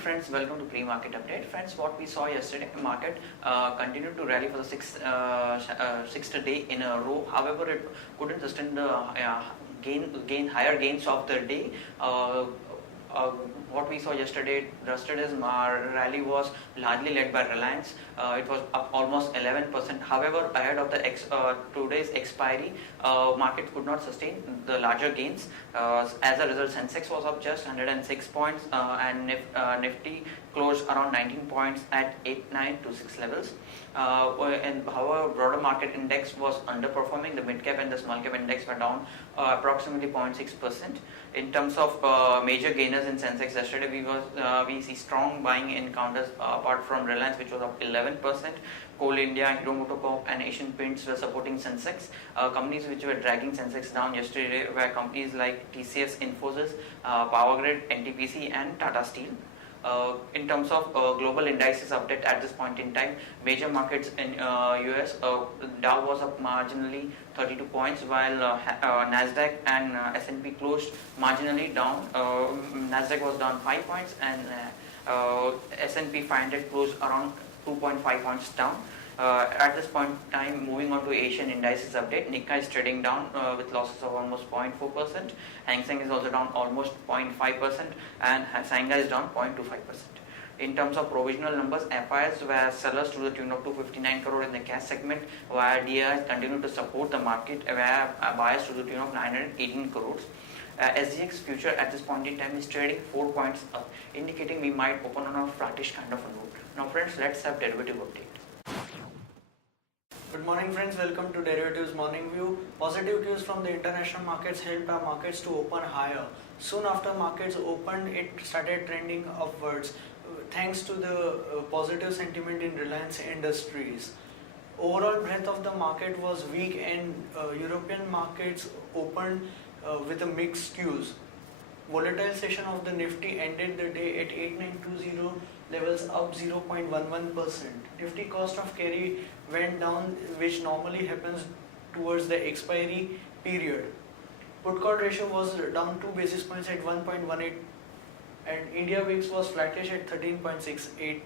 friends, welcome to pre-market update. Friends, what we saw yesterday, market continued to rally for the sixth day in a row. However, it couldn't sustain the higher gains of the day. What we saw yesterday's rally was largely led by Reliance. It was up almost 11%. However, ahead of the today's expiry, market could not sustain the larger gains. As a result, Sensex was up just 106 points and Nifty closed around 19 points at 8926 levels. However, broader market index was underperforming. The mid cap and the small cap index were down approximately 0.6%. In terms of major gainers in Sensex yesterday, we see strong buying in counters apart from Reliance, which was up 11%. Coal India, Hero MotoCorp and Asian Paints were supporting Sensex. Companies which were dragging Sensex down yesterday were companies like TCS, Infosys, Powergrid, NTPC and Tata Steel. In terms of global indices update at this point in time, major markets in US, Dow was up marginally 32 points, while Nasdaq and S&P closed marginally down. Nasdaq was down 5 points and S&P 500 closed around 2.5 points down. At this point in time, moving on to Asian indices update, Nikkei is trading down with losses of almost 0.4%. Hang Seng is also down almost 0.5% and Shanghai is down 0.25%. In terms of provisional numbers, FIs were sellers to the tune of 259 crore in the cash segment, while DIs continue to support the market, where buyers to the tune of 918 crores. SGX future at this point in time is trading 4 points up, indicating we might open on a flattish kind of a note. Now friends, let's have derivative update. Good morning friends, welcome to Derivatives Morning View. Positive cues from the international markets helped our markets to open higher. Soon after markets opened, it started trending upwards thanks to the positive sentiment in Reliance Industries. Overall breadth of the market was weak and European markets opened with a mixed cues. Volatile session of the Nifty ended the day at 8920 levels, up 0.11%. Nifty cost of carry went down, which normally happens towards the expiry period. Put call ratio was down 2 basis points at 1.18 and India VIX was flattish at 13.68.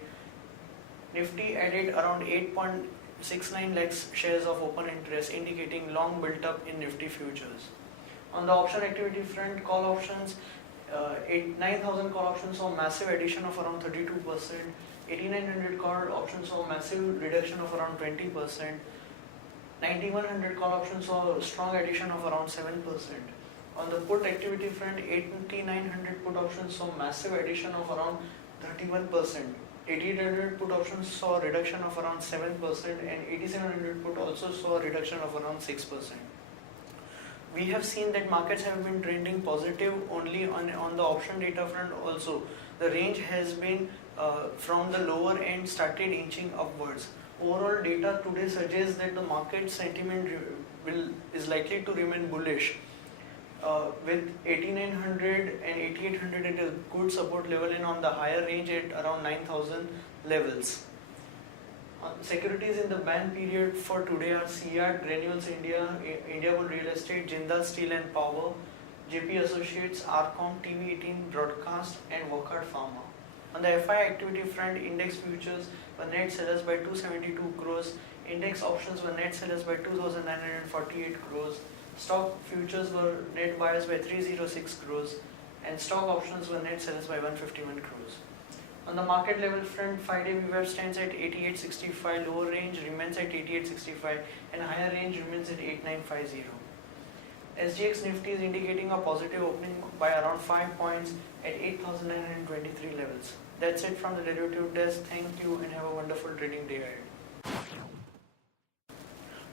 Nifty added around 8.69 lakhs shares of open interest, indicating long built up in Nifty futures. On the option activity front, call options, 9,000 call options saw massive addition of around 32%, 8,900 call options saw massive reduction of around 20%, 9,100 call options saw strong addition of around 7%. On the put activity front, 8,900 put options saw massive addition of around 31%, 8,800 put options saw a reduction of around 7% and 8,700 put also saw a reduction of around 6%. We have seen that markets have been trending positive only on the option data front also. The range has been from the lower end started inching upwards. Overall data today suggests that the market sentiment is likely to remain bullish with 8,900 and 8,800 at a good support level and on the higher range at around 9,000 levels. Securities in the ban period for today are CR, Granules India, Indiabulls Real Estate, Jindal Steel and Power, JP Associates, Arcom, TV18 Broadcast and Wockhardt Pharma. On the FI activity front, index futures were net sellers by 272 crores, index options were net sellers by 2,948 crores, stock futures were net buyers by 306 crores and stock options were net sellers by 151 crores. On the market level front, 5-day VWAP stands at 8865, lower range remains at 8865 and higher range remains at 8950. SGX Nifty is indicating a positive opening by around 5 points at 8,923 levels. That's it from the derivative desk. Thank you and have a wonderful trading day ahead.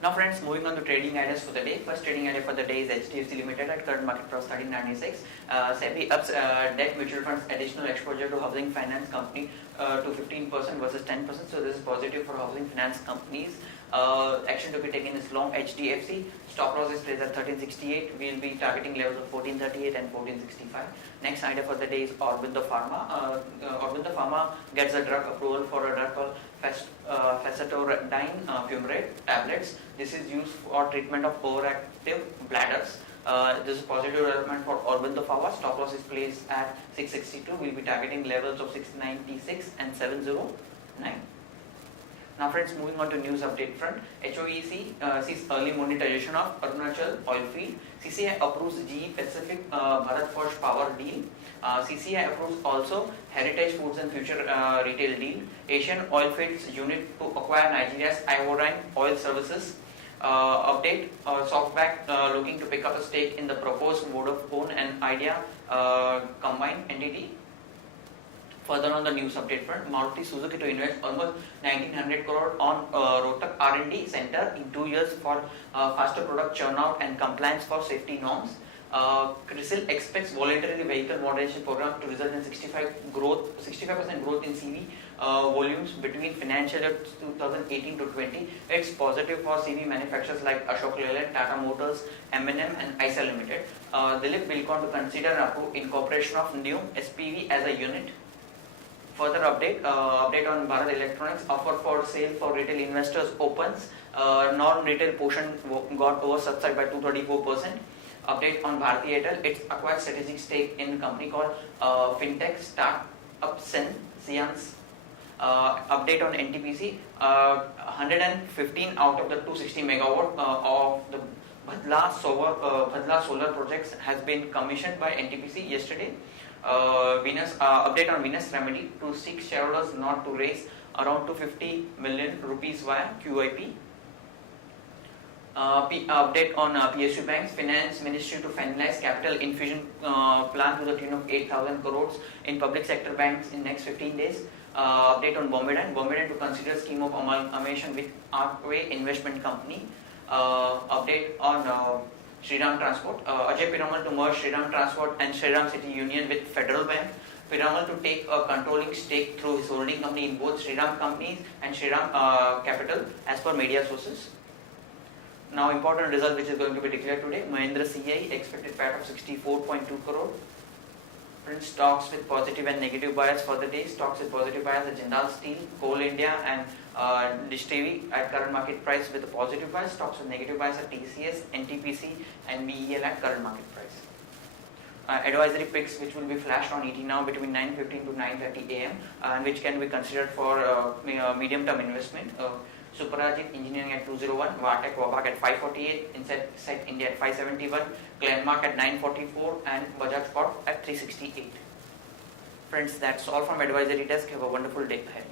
Now friends, moving on to trading ideas for the day. First trading idea for the day is HDFC Limited at current market price 1396. SEBI ups debt mutual funds additional exposure to housing finance company to 15% versus 10%. So this is positive for housing finance companies. Action to be taken is long HDFC. Stop loss is placed at 1368. We will be targeting levels of 1438 and 1465. Next idea for the day is Aurobindo Pharma. Aurobindo Pharma gets a drug approval for a drug called Facetoridine fumarate tablets. This is used for treatment of overactive bladders. This is positive development for Aurobindo Pharma. Stop loss is placed at 662. We'll be targeting levels of 696 and 709. Now friends, moving on to news update front. HOEC sees early monetization of Arunachal oil field. CCI approves GE Pacific Bharat Forge power deal. CCI approves also Heritage Foods and Future retail deal. Asian Oilfields unit to acquire Nigeria's Ivorine Oil Services. Update, SoftBank looking to pick up a stake in the proposed Vodafone and Idea combined entity. Further on the news update front, Maruti Suzuki to invest almost 1900 crore on Rohtak R&D center in 2 years for faster product churnout and compliance for safety norms. CRISIL expects voluntary vehicle modernization program to result in 65% growth in CV volumes between financial year 2018 to 20. It's positive for CV manufacturers like Ashok Leyland, Tata Motors, M&M and ISA Limited. Dilip Bilcon to consider and approve incorporation of new SPV as a unit. Further update on Bharat Electronics, offer for sale for retail investors opens. Non-retail portion got oversubscribed by 234%. Update on Bharti Airtel, it's acquired strategic stake in a company called Fintech Startup Sians. Update on NTPC, 115 out of the 260 megawatt of the Bhadla solar projects has been commissioned by NTPC yesterday. Update on Venus Remedy to seek shareholders not to raise around 250 million rupees via QIP. Update on PSU banks, Finance Ministry to finalize capital infusion plan to the tune of 8,000 crores in public sector banks in next 15 days. Update on Bombay to consider scheme of amalgamation with Arkway Investment Company. Update on Shriram Transport, Ajay Piramal to merge Shriram Transport and Shriram City Union with Federal Bank. Piramal to take a controlling stake through his holding company in both Shriram companies and Shriram Capital as per media sources. Now important result which is going to be declared today, Mahindra CI expected PAT of 64.2 crore. Print stocks with positive and negative bias for the day. Stocks with positive bias are Jindal Steel, Coal India and Dish TV at current market price with a positive bias. Stocks with negative bias are TCS, NTPC and BEL at current market price. Advisory picks which will be flashed on ET now between 9:15 to 9:30 am and which can be considered for medium term investment. Superajit Engineering at 201, Vartech Wabag at 548, Insect India at 571, Glenmark at 944 and Bajaj Corp at 368. Friends, that's all from Advisory Desk. Have a wonderful day ahead.